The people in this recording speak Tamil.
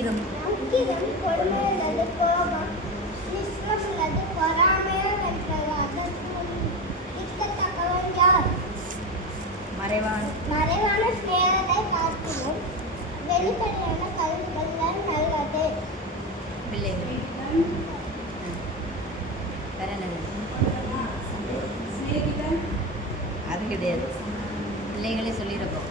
அங்கிதம் கொடுமை உள்ளது கோபம், நிஸ்மம் உள்ளது பொறாமையை வென்றது. அதற்கு இத்தத்தக்கவன் யார்? மறைவான சிநேகத்தை காட்டிலும் வெளிப்படையான கல்விகள் தான் நல்லது. பிள்ளைகள் வேற என்னது? அது கிடையாது, பிள்ளைகளே சொல்லியிருக்கோம்.